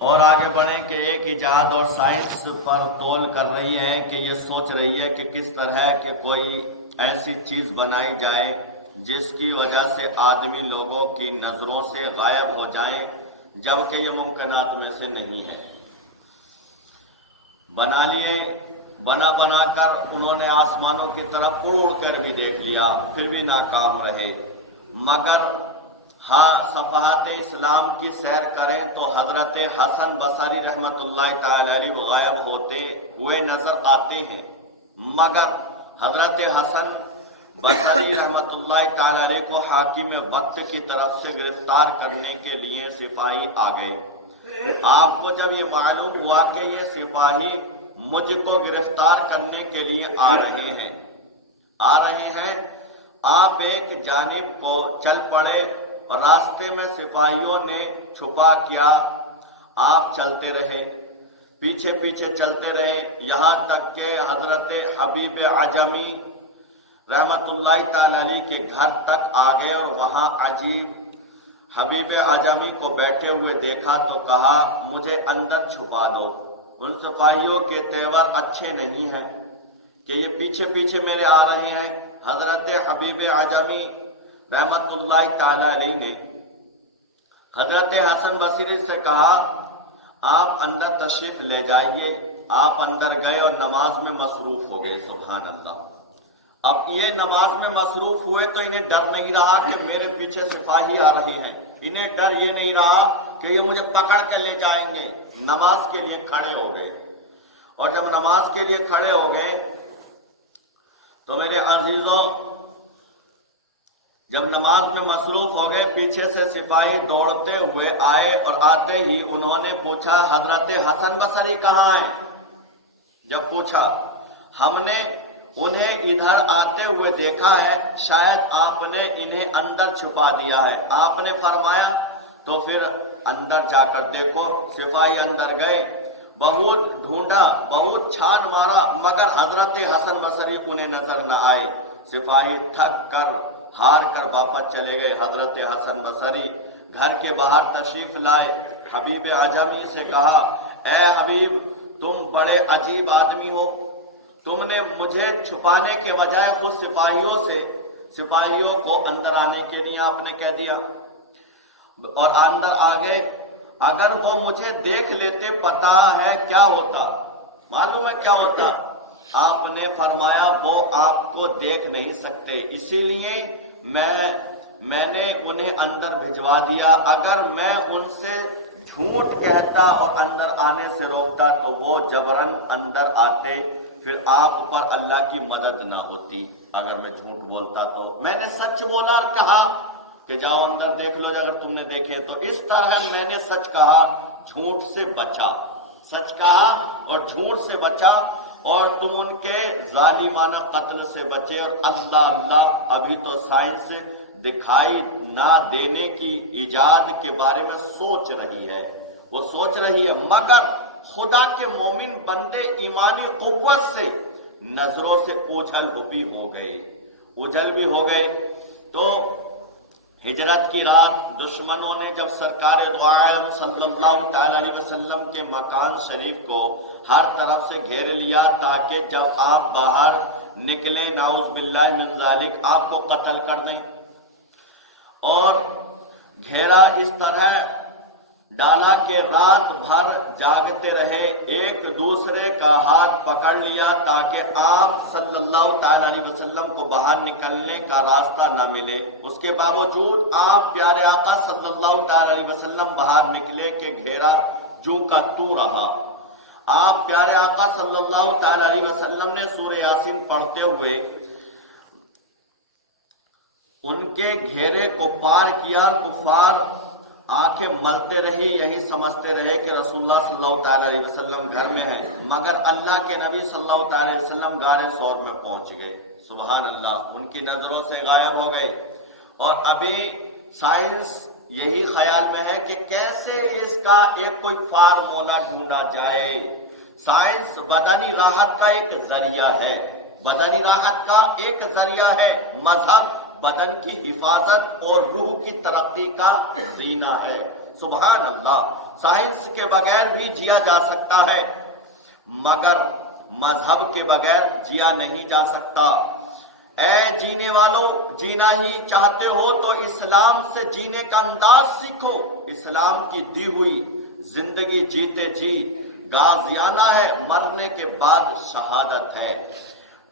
اور آگے بڑھیں کہ ایک ایجاد اور سائنس پر تول کر رہی ہے کہ یہ سوچ رہی ہے کہ کس طرح کہ کوئی ایسی چیز بنائی جائے جس کی وجہ سے آدمی لوگوں کی نظروں سے غائب ہو جائیں، جبکہ یہ ممکنات میں سے نہیں ہے۔ بنا لیے، بنا کر انہوں نے آسمانوں کی طرف اڑ کر بھی دیکھ لیا، پھر بھی ناکام رہے۔ مگر ہاں، صفحات اسلام کی سیر کریں تو حضرت حسن بصری رحمت اللہ تعالی علیہ غائب ہوتے ہوئے نظر آتے ہیں، مگر حضرت حسن بصری رحمت اللہ تعالی علیہ کو حاکم وقت کی طرف سے گرفتار کرنے کے لیے سپاہی آ گئے۔ آپ کو جب یہ معلوم ہوا کہ یہ سپاہی مجھ کو گرفتار کرنے کے لیے آ رہے ہیں، آپ ایک جانب کو چل پڑے اور راستے میں سپاہیوں نے چھپا کیا۔ آپ چلتے رہے، پیچھے پیچھے چلتے رہے، یہاں تک کہ حضرت حبیب عجمی رحمت اللہ تعالی علیہ کے گھر تک آ گئے اور وہاں عجیب حبیب عجمی کو بیٹھے ہوئے دیکھا تو کہا، مجھے اندر چھپا دو۔ ان سپاہیوں کے تیور اچھے نہیں ہیں کہ یہ پیچھے پیچھے میرے آ رہے ہیں۔ حضرت حبیب عجمی رحمت اللہ تعالی علیہ نے حضرت حسن بصری سے کہا، آپ اندر تشریف لے جائیے۔ آپ اندر گئے اور نماز میں مصروف ہو گئے۔ سبحان اللہ۔ اب یہ نماز میں مصروف ہوئے تو انہیں ڈر نہیں رہا کہ میرے پیچھے سپاہی آ رہے ہیں، انہیں ڈر یہ نہیں رہا کہ یہ مجھے پکڑ کے لے جائیں گے۔ نماز کے لیے کھڑے ہو گئے، اور جب نماز کے لیے کھڑے ہو گئے تو میرے عزیزوں، جب نماز میں مصروف ہو گئے، پیچھے سے سپاہی دوڑتے ہوئے آئے اور آتے ہی انہوں نے پوچھا، حضرت حسن بصری کہاں ہیں؟ جب پوچھا، ہم نے انہیں ادھر آتے ہوئے دیکھا ہے، شاید آپ نے انہیں اندر چھپا دیا ہے۔ آپ نے فرمایا، تو پھر اندر جا کر دیکھو۔ سپاہی اندر گئے، بہت ڈھونڈا، بہت چھان مارا، مگر حضرت حسن بصری انہیں نظر نہ آئے۔ سپاہی تھک کر ہار کر واپس چلے گئے۔ حضرت حسن بصری گھر کے باہر تشریف لائے، حبیب عجمی سے کہا، اے حبیب، تم بڑے عجیب آدمی ہو، تم نے مجھے چھپانے کے بجائے خود سپاہیوں کو اندر آنے کے لیے آپ نے کہہ دیا، اور اندر آ گئے۔ اگر وہ مجھے دیکھ لیتے، پتا ہے کیا ہوتا، معلوم ہے کیا ہوتا؟ آپ نے فرمایا، وہ آپ کو دیکھ نہیں سکتے، اسی لیے میں نے انہیں اندر بھجوا دیا۔ اگر میں ان سے جھوٹ کہتا اور اندر آنے سے روکتا تو وہ جبراً اندر آتے، پھر آپ پر اللہ کی مدد نہ ہوتی۔ اگر میں جھوٹ بولتا تو میں نے سچ بولا اور کہا کہ جاؤ اندر دیکھ لو اگر تم نے دیکھے تو۔ اس طرح میں نے سچ کہا، جھوٹ سے بچا، سچ کہا اور جھوٹ سے بچا، اور تم ان کے ظالمانہ قتل سے بچے۔ اور اللہ ابھی تو سائنس دکھائی نہ دینے کی ایجاد کے بارے میں سوچ رہی ہے، وہ سوچ رہی ہے، مگر خدا کے مومن بندے ایمانی قوت سے نظروں سے اوجھل بھی ہو گئے۔ تو ہجرت کی رات دشمنوں نے جب سرکار دو عالم صلی اللہ تعالی علیہ وسلم کے مکان شریف کو ہر طرف سے گھیر لیا تاکہ جب آپ باہر نکلیں، نعوذ باللہ من ذالک، آپ کو قتل کر دیں، اور گھیرا اس طرح ڈالا کہ رات بھر جاگتے رہے، ایک دوسرے کا ہاتھ پکڑ لیا تاکہ آپ صلی اللہ تعالی علیہ وسلم کو باہر نکلنے کا راستہ نہ ملے۔ اس کے باوجود آپ پیارے آقا صلی اللہ تعالی علیہ وسلم باہر نکلے کہ گھیرا جوں کا توں رہا۔ آپ پیارے آقا صلی اللہ تعالی علیہ وسلم نے سورہ یاسین پڑھتے ہوئے ان کے گھیرے کو پار کیا۔ کفار آنکھیں ملتے رہی، یہی سمجھتے رہے کہ رسول اللہ صلی اللہ تعالی علیہ وسلم گھر میں ہیں، مگر اللہ کے نبی صلی اللہ تعالی علیہ وسلم غار ثور میں پہنچ گئے۔ سبحان اللہ، ان کی نظروں سے غائب ہو گئے۔ اور ابھی سائنس یہی خیال میں ہے کہ کیسے اس کا ایک کوئی فارمولا ڈھونڈا جائے۔ سائنس بدنی راحت کا ایک ذریعہ ہے، بدنی راحت کا ایک ذریعہ ہے، مذہب بدن کی حفاظت اور روح کی ترقی کا زینہ ہے۔ سبحان اللہ، سائنس کے بغیر بھی جیا جا سکتا ہے مگر مذہب کے بغیر جیا نہیں جا سکتا۔ اے جینے والوں، جینا ہی چاہتے ہو تو اسلام سے جینے کا انداز سیکھو۔ اسلام کی دی ہوئی زندگی جیتے جی غازیانہ ہے، مرنے کے بعد شہادت ہے،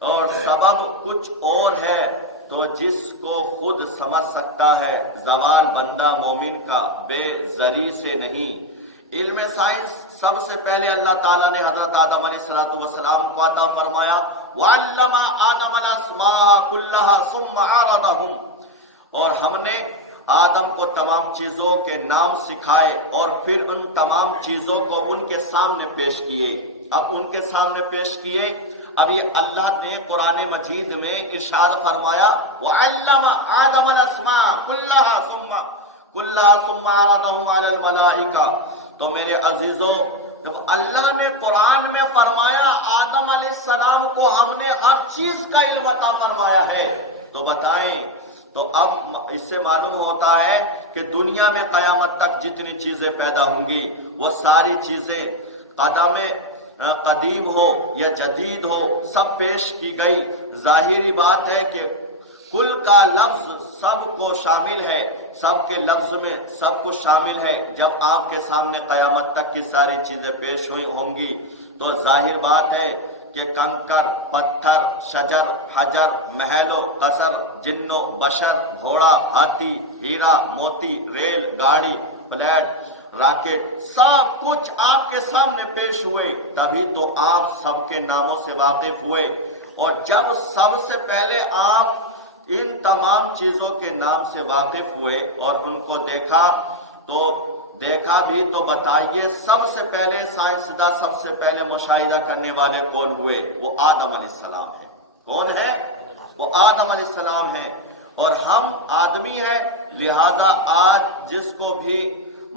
اور سبب کچھ اور ہے تو جس کو خود سمجھ سکتا ہے۔ زوال بندہ مومن کا بے زری سے نہیں۔ علم سائنس سب سے پہلے اللہ تعالیٰ نے حضرت آدم علیہ السلام کو عطا فرمایا، وَعَلَّمَ آدَمَ الْأَسْمَاءَ كُلَّهَا ثُمَّ عَرَضَهُمْ، اور ہم نے آدم کو تمام چیزوں کے نام سکھائے اور پھر ان تمام چیزوں کو ان کے سامنے پیش کیے۔ اب ان کے سامنے پیش کیے، اب یہ اللہ نے قرآن مجید میں ارشاد فرمایا، وَعَلَّمَ آدَمَ الْأَسْمَاءَ كُلَّهَا ثُمَّ عَرَضَهُمْ عَلَى الْمَلَائِكَةِ۔ تو میرے عزیزوں، جب اللہ نے قرآن میں فرمایا آدم علیہ السلام کو ہم نے ہر چیز کا علم عطا فرمایا ہے، تو بتائیں، تو اب اس سے معلوم ہوتا ہے کہ دنیا میں قیامت تک جتنی چیزیں پیدا ہوں گی وہ ساری چیزیں قدیم ہو یا جدید ہو، سب پیش کی گئی۔ ظاہری بات ہے کہ کل کا لفظ سب کو شامل ہے، سب کے لفظ میں سب کچھ شامل ہے۔ جب آپ کے سامنے قیامت تک کی ساری چیزیں پیش ہوئی ہوں گی تو ظاہر بات ہے کہ کنکر، پتھر، شجر، حجر، محل و قصر، جن و بشر، گھوڑا، ہاتھی، ہیرا، موتی، ریل، گاڑی، پلیٹ، راکٹ، سب کچھ آپ کے سامنے پیش ہوئے، تبھی تو آپ سب کے ناموں سے واقف ہوئے۔ اور جب سب سے پہلے آپ ان تمام چیزوں کے نام سے واقف ہوئے اور ان کو دیکھا، تو دیکھا بھی تو بتائیے سب سے پہلے سائنسداں سب سے پہلے مشاہدہ کرنے والے کون ہوئے؟ وہ آدم علیہ السلام ہیں۔ کون ہے؟ وہ آدم علیہ السلام ہیں، اور ہم آدمی ہیں، لہذا آج جس کو بھی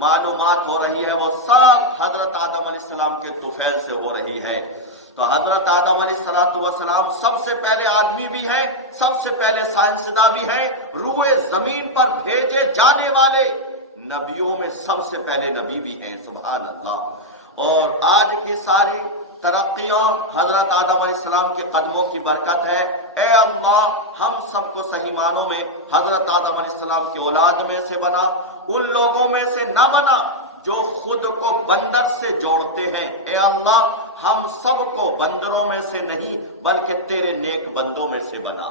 معلومات ہو رہی ہے وہ سب حضرت آدم علیہ السلام کے طفیل سے ہو رہی ہے۔ تو حضرت آدم علیہ السلام سب سے پہلے آدمی بھی ہیں، سب سے پہلے سائنسداں بھی ہیں، روئے زمین پر بھیجے جانے والے نبیوں میں سب سے پہلے نبی بھی ہیں، سبحان اللہ۔ اور آج کی ساری ترقیاں حضرت آدم علیہ السلام کے قدموں کی برکت ہے۔ اے اللہ، ہم سب کو صحیح معنوں میں حضرت آدم علیہ السلام کی اولاد میں سے بنا، ان لوگوں میں سے نہ بنا جو خود کو بندر سے جوڑتے ہیں۔ اے اللہ، ہم سب کو بندروں میں سے نہیں بلکہ تیرے نیک بندوں میں سے بنا،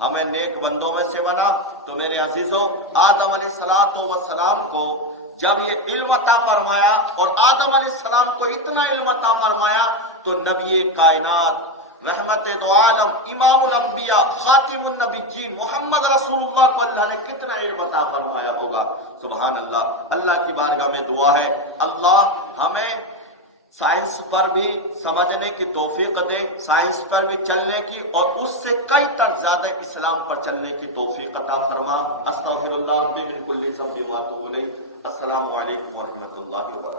ہمیں نیک بندوں میں سے بنا۔ تو میرے عزیزوں، آدم علیہ السلام کو جب یہ علم عطا فرمایا اور آدم علیہ السلام کو اتنا علم عطا فرمایا تو نبی کائنات، رحمت دو عالم، امام الانبیاء، خاتم النبیین محمد رسول اللہ کو اللہ نے کتنا علم عطا فرمایا ہوگا، سبحان اللہ۔ اللہ کی بارگاہ میں دعا ہے، اللہ ہمیں سائنس پر بھی سمجھنے کی توفیق دے، سائنس پر بھی چلنے کی، اور اس سے کئی تر زیادہ اسلام پر چلنے کی توفیق عطا فرما۔ استغفر اللہ ربی من کل ذنب و اتوب الیہ۔ السلام علیکم ورحمۃ اللہ وبرکاتہ۔